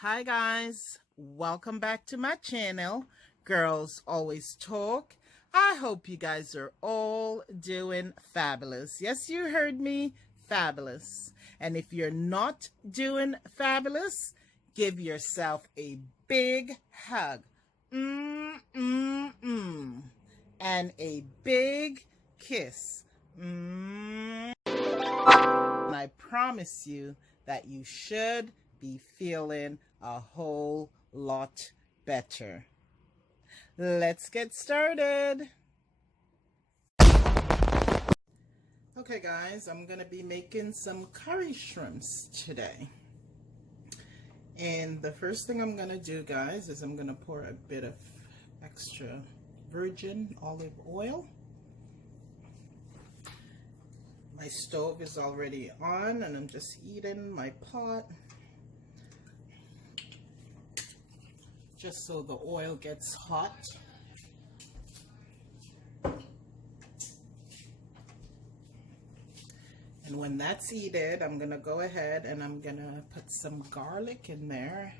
Hi guys, welcome back to my channel, Girls Always Talk. I hope you guys are all doing fabulous. Yes, you heard me, fabulous. And if you're not doing fabulous, give yourself a big hug. And a big kiss. And I promise you that you should be feeling a whole lot better. Let's get started. Okay guys, I'm gonna be making some curry shrimps today. And the first thing I'm gonna do, guys, is I'm gonna pour a bit of extra virgin olive oil. My stove is already on and I'm just heating my pot, just so the oil gets hot. And when that's heated, I'm gonna go ahead and I'm gonna put some garlic in there,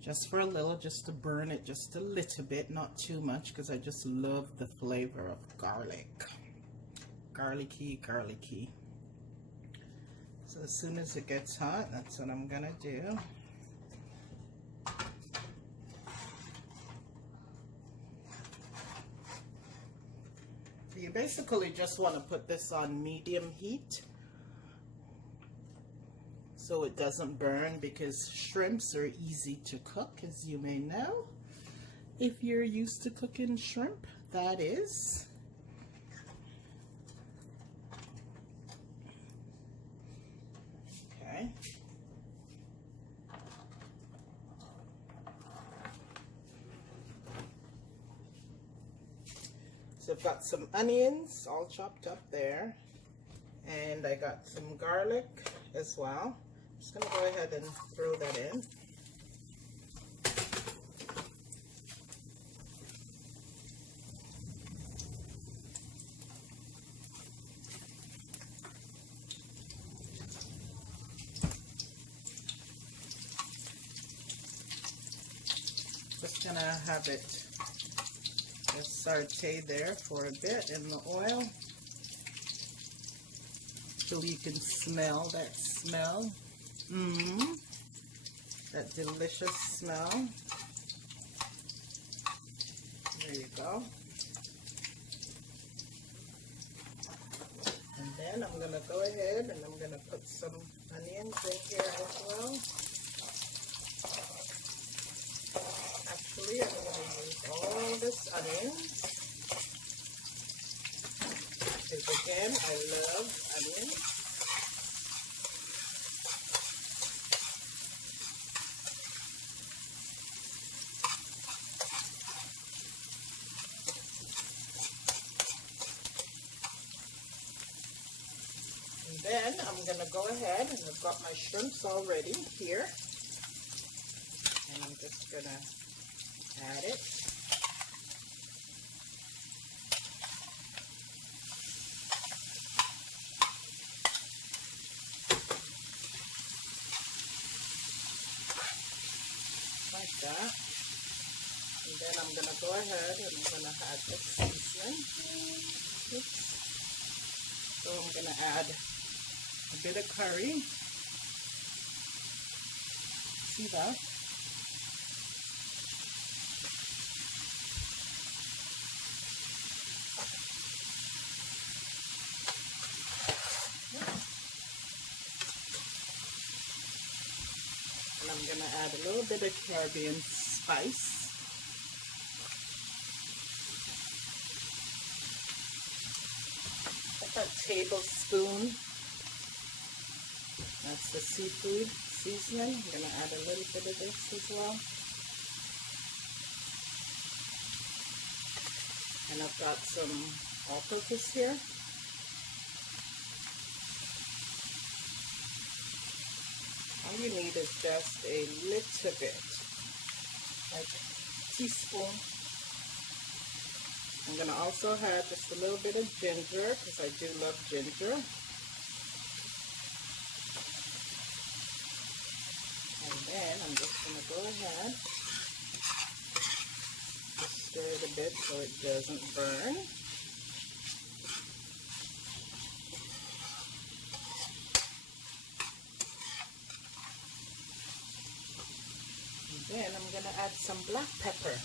just for a little, just to burn it just a little bit, not too much, because I just love the flavor of garlic. Garlicky, garlicky. So as soon as it gets hot, that's what I'm gonna do. You basically just want to put this on medium heat so it doesn't burn, because shrimps are easy to cook, as you may know, if you're used to cooking shrimp, that is. Okay. So I've got some onions all chopped up there, and I got some garlic as well. I'm just going to go ahead and throw that in. Just going to have it just saute there for a bit in the oil till you can smell that smell. That delicious smell. There you go. And then I'm going to go ahead and I'm going to put some onions in here as well. Actually, I'm going to use all this onion, because again, I love onions. And then I'm going to go ahead, and I've got my shrimps already here, and I'm just going to add it. Like that. And then I'm going to go ahead and I'm going to add the seasoning. Oops. So I'm going to add a bit of curry. See that? add a little bit of Caribbean spice. Like a tablespoon. That's the seafood seasoning. I'm going to add a little bit of this as well. And I've got some all-purpose here. All you need is just a little bit, like a teaspoon. I'm going to also add just a little bit of ginger because I do love ginger. And then I'm just going to go ahead, just stir it a bit so it doesn't burn. Then I'm going to add some black pepper.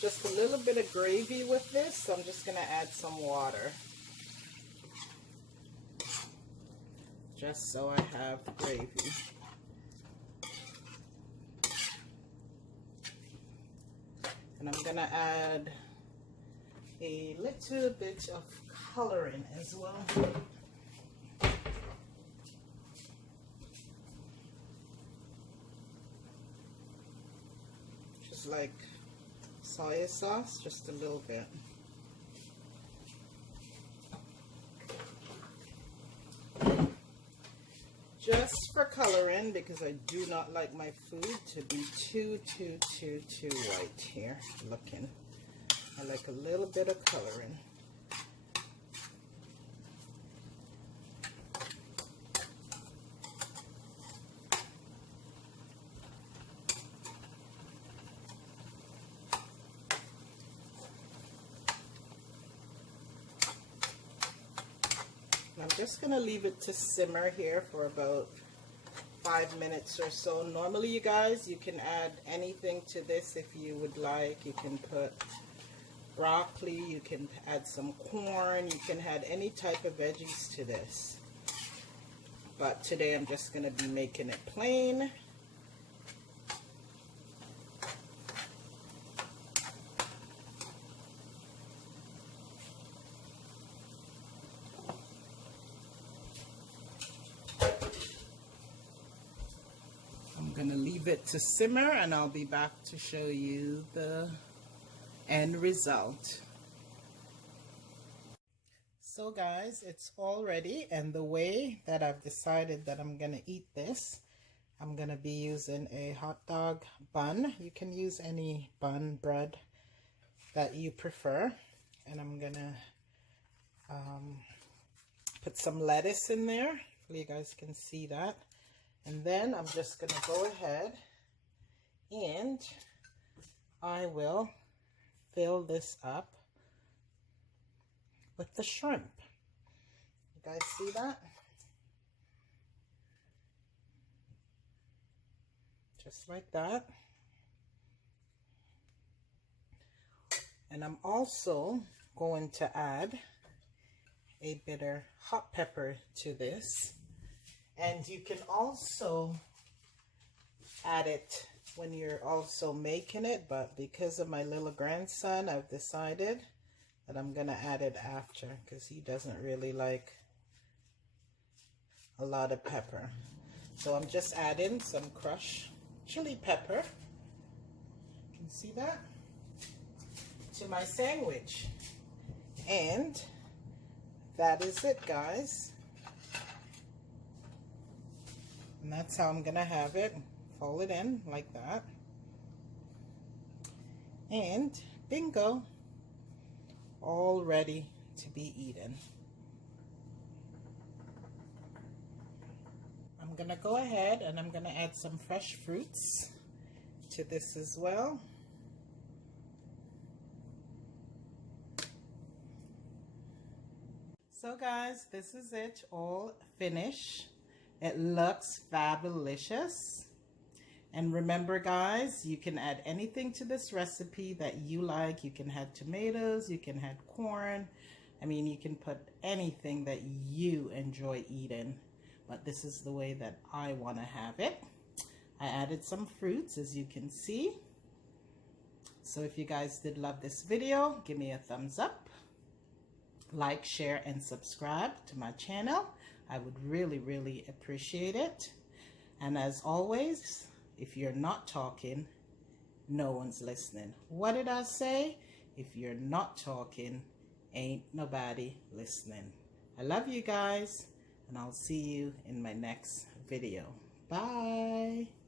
Just a little bit of gravy with this, so I'm just going to add some water. Just so I have gravy. And I'm going to add a little bit of coloring as well. Just like soy sauce, just a little bit. Just for coloring, because I do not like my food to be too white here looking. I like a little bit of coloring. I'm just going to leave it to simmer here for about 5 minutes or so. Normally, you guys, you can add anything to this if you would like. You can put broccoli, you can add some corn, you can add any type of veggies to this. But today I'm just going to be making it plain. I'm going to leave it to simmer and I'll be back to show you the end result. So guys, it's all ready, and the way that I've decided that I'm going to eat this, I'm going to be using a hot dog bun. You can use any bun bread that you prefer, and I'm going to put some lettuce in there. Hopefully you guys can see that. And then I'm just going to go ahead and I will fill this up with the shrimp. You guys see that? Just like that. And I'm also going to add a bit of hot pepper to this. And you can also add it when you're also making it, but because of my little grandson, I've decided and I'm gonna add it after because he doesn't really like a lot of pepper. So I'm just adding some crushed chili pepper. You can see that? To my sandwich. And that is it, guys. And that's how I'm gonna have it. Fold it in like that. And bingo, all ready to be eaten. I'm gonna go ahead and I'm gonna add some fresh fruits to this as well. So guys, this is it, all finished. It looks fabulous. And remember guys, you can add anything to this recipe that you like. You can add tomatoes, you can add corn. I mean, you can put anything that you enjoy eating. But this is the way that I want to have it. I added some fruits, as you can see. So if you guys did love this video, give me a thumbs up. Like, share, and subscribe to my channel. I would really, really appreciate it. And as always, if you're not talking, no one's listening. What did I say? If you're not talking, ain't nobody listening. I love you guys, and I'll see you in my next video. Bye.